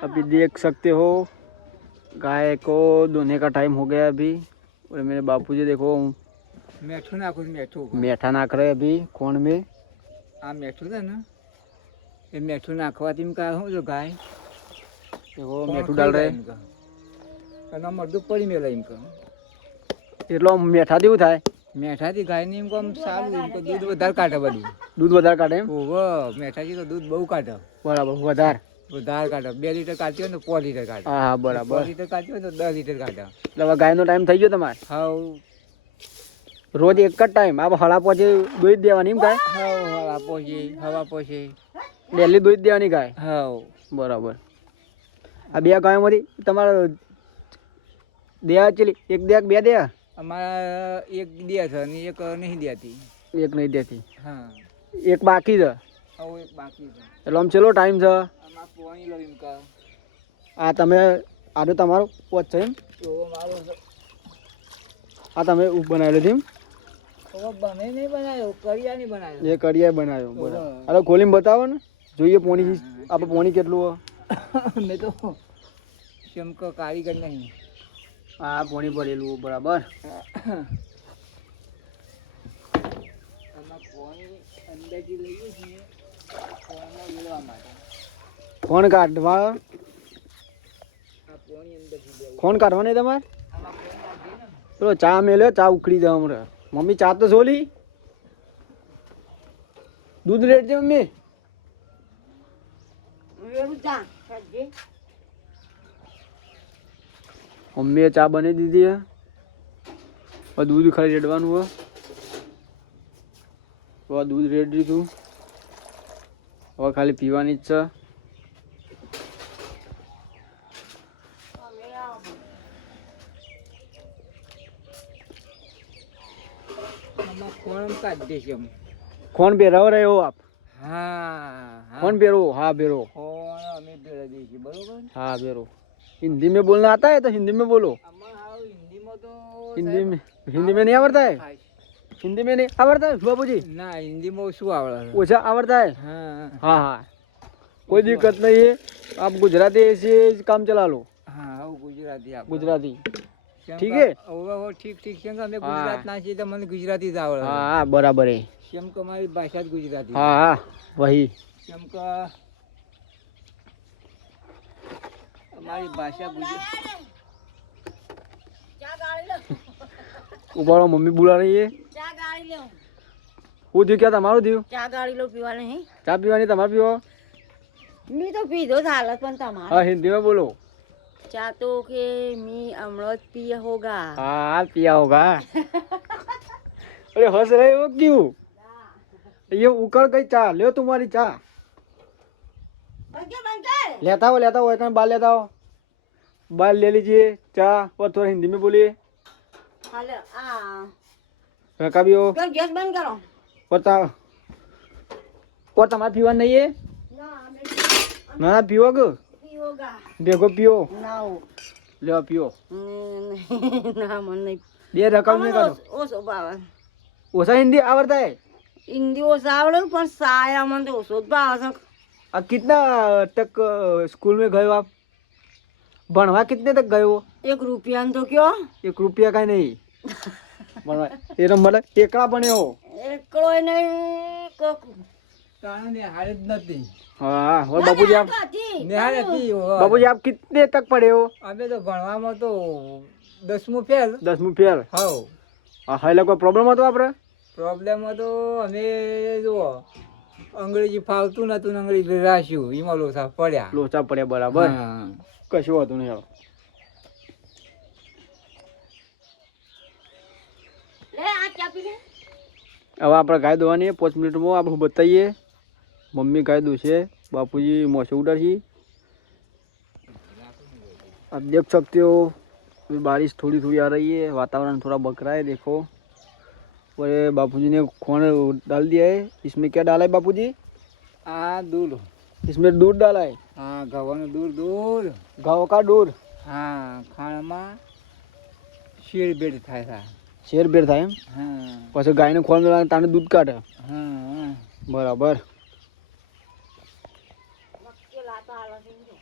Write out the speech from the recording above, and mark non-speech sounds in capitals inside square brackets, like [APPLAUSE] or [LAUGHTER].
अभी देख सकते हो गाय को दोने का टाइम हो गया अभी और मेरे बापूजी देखो મેઠું નાખું છું, મેઠું मेठा नाख रहे हैं अभी कौन में આ મેઠું છે ને એ મેઠું નાખવાથી એમ કહે શું જો ગાય देखो કોણ मेठू ખાઈ डाल જાય रहे એમ કહે. અને આમ અડધું પડી મેલે એમ કહે એટલો મેઠા જેવું થાય મેઠાથી ગાયને એમ કહે આમ સારું એમ કહે દૂધ વધારે કાઢે બધું દૂધ વધારે કાઢે એમ ઓહો મેઠાથી તો દૂધ બહુ કાઢે બરાબર વધારે વધારે કાઢો. બે લીટર કાઢતી હોય ને પાંચ લીટર કાઢો. હા બરાબર. પાંચ લીટર કાઢતી હોય તો દસ લીટર કાઢો. એટલે હવે ગાયનો ટાઈમ થઈ ગયો તમારે? હા રોજ એક જ ટાઈમ આ હળા પછી દૂધ દેવાની એમ ગાય? હા હળા પોશે હવા પોશે ડેલી દૂધ દેવાની ગાય? હા બરાબર. આ બે ગાયોમાંથી તમારે દેવા ચેલી એક દે બે દે અમારા એક દે છે અને એક નહીં દેતી એક નહીં દેતી હા. એક બાકી છે? એક બાકી છે. એટલે આમ ચેલો ટાઈમ છે? આ તમે આડો તમારો પોચ છે એમ? આ તમે ઉપ બનાવેલો છે એમ? બનાવ્યો કરિયા બરાબર. અરે ખોલીને બતાવો ને. જોઈએ પોણી આપણે પોણી કેટલું [LAUGHS] મેં તો કેમ કે કારીગર નહીં. આ પોણી ભરેલું બરાબર. પોણી અંદાજી લઈએ છીએ પોણીમાં વેળવા માટે. કોણ કાઢવા. કોણ કાઢવાની તમારે? પેલો ચા મેલ્યો, ચા ઉકળી જાવ હમણાં. મમ્મી, ચા તો સોલી. દૂધ રેટ છે મમ્મી? મમ્મીએ ચા બની દીધી હે. દૂધ ખાલી રેડવાનું હે. હવે દૂધ રેડી દીધું હવે ખાલી પીવાની જ છે. कौन बेरो रहे हो आप कौन बेरो हाँ बेरो हाँ बेरो हिंदी में बोलना आता है तो हिंदी में बोलो हिंदी में हिंदी में नहीं आवड़ता है हिंदी में नहीं आवड़ता है बाबू जी ना हिंदी में ओछू आवड़ा ओछा आवड़ता है हाँ हाँ कोई दिक्कत नहीं है आप गुजराती ऐसे काम चला लो हाँ गुजराती आप गुजराती ઠીક હે ઓ ઠીક ઠીક. કેમ અમે ગુજરાત ના છીએ તો મને ગુજરાતી જ આવડે. હા હા બરાબર હે કેમ કે મારી ભાષા જ ગુજરાતી. હા હા વહી. કેમ કે મારી ભાષા ગુજરાતી ઉભારો મમ્મી બોલા રહી હે ચા ગાળી લે. હું દીયું ક્યાં તમારું થયું? ચા ગાળી લો પીવાની. નહીં ચા પીવાની તમારે પીવો? મેં તો પીધો જ હાલત પણ તમારે? હા હિન્દીમાં બોલો. बोलो ચા તો કે મી હમણાં જ પીએ હોગા हाँ पिया होगा अरे हंस रहे हो क्यों ये उकड़ गई चा ले तुम्हारी चा लेता हो लेता हो एक बाल लेता हो बाल ले लीजिए चा और थोड़ा हिंदी में बोलिए હાલે આ रखा भी हो કર ગેસ બંધ કરો और ता और तुम्हारा पीवा नहीं है ના અમે ना પીઓગા ભેગો પીઓ. નાઓ લ્યો પીઓ. ના મને નહીં. બે રકમ નહીં કરો ઓછો ભાવે. ઓછા હિન્દી આવડતા હે હિન્દી ઓછા આવડે પણ સાયા મને તો ઓછો જ ભાવે છે. આ કિતના તક સ્કૂલ મેં ગયો આપ? ભણવા કિતને તક ગયો? એક રૂપિયા તો કયો. એક રૂપિયા કાંઈ નહીં. ભણવા. એનો મતલબ એકલા ભણ્યો? એકલો નહીં કોક हाँ और बाबूजी आप હતી. નિહાળે હતી ઓહો. बाबूजी आप कितने तक पढ़े हो અમે તો ભણવામાં તો દસમું ફેલ दसवीं फेल હવ हाई कोई प्रॉब्लम હતો આપણે પ્રોબ્લેમ હતો અમે જુઓ અંગ્રેજી ફાવતું નતું ને અંગ્રેજી રાખ્યું એમાં લોસા પડ્યા લોચા પડ્યા બરાબર હા. કશું હતું નહીં હવે લે આ ચા પી લે હવે આપણે ગાય દોવાની પાંચ મિનિટમાં આપણે બતાવીએ મમ્મી ગાય દોશે बापूजी मोसे उधर ही अब देख सकते हो अभी बारिश थोड़ी थोड़ी आ रही है वातावरण थोड़ा बक रहा है देखो और ये बापूजी ने खोन डाल दिया है इसमें क्या डाला है बापूजी આ દૂધ इसमें दूध डाला है હા ગવાનું દૂધ દૂધ गाँव का दूध હા ખાણમાં શેર બેડ થાય છે શેર બેર થાય એમ હા પછી ગાયને ખોન તાને દૂધ કાઢે હા હા. બરાબર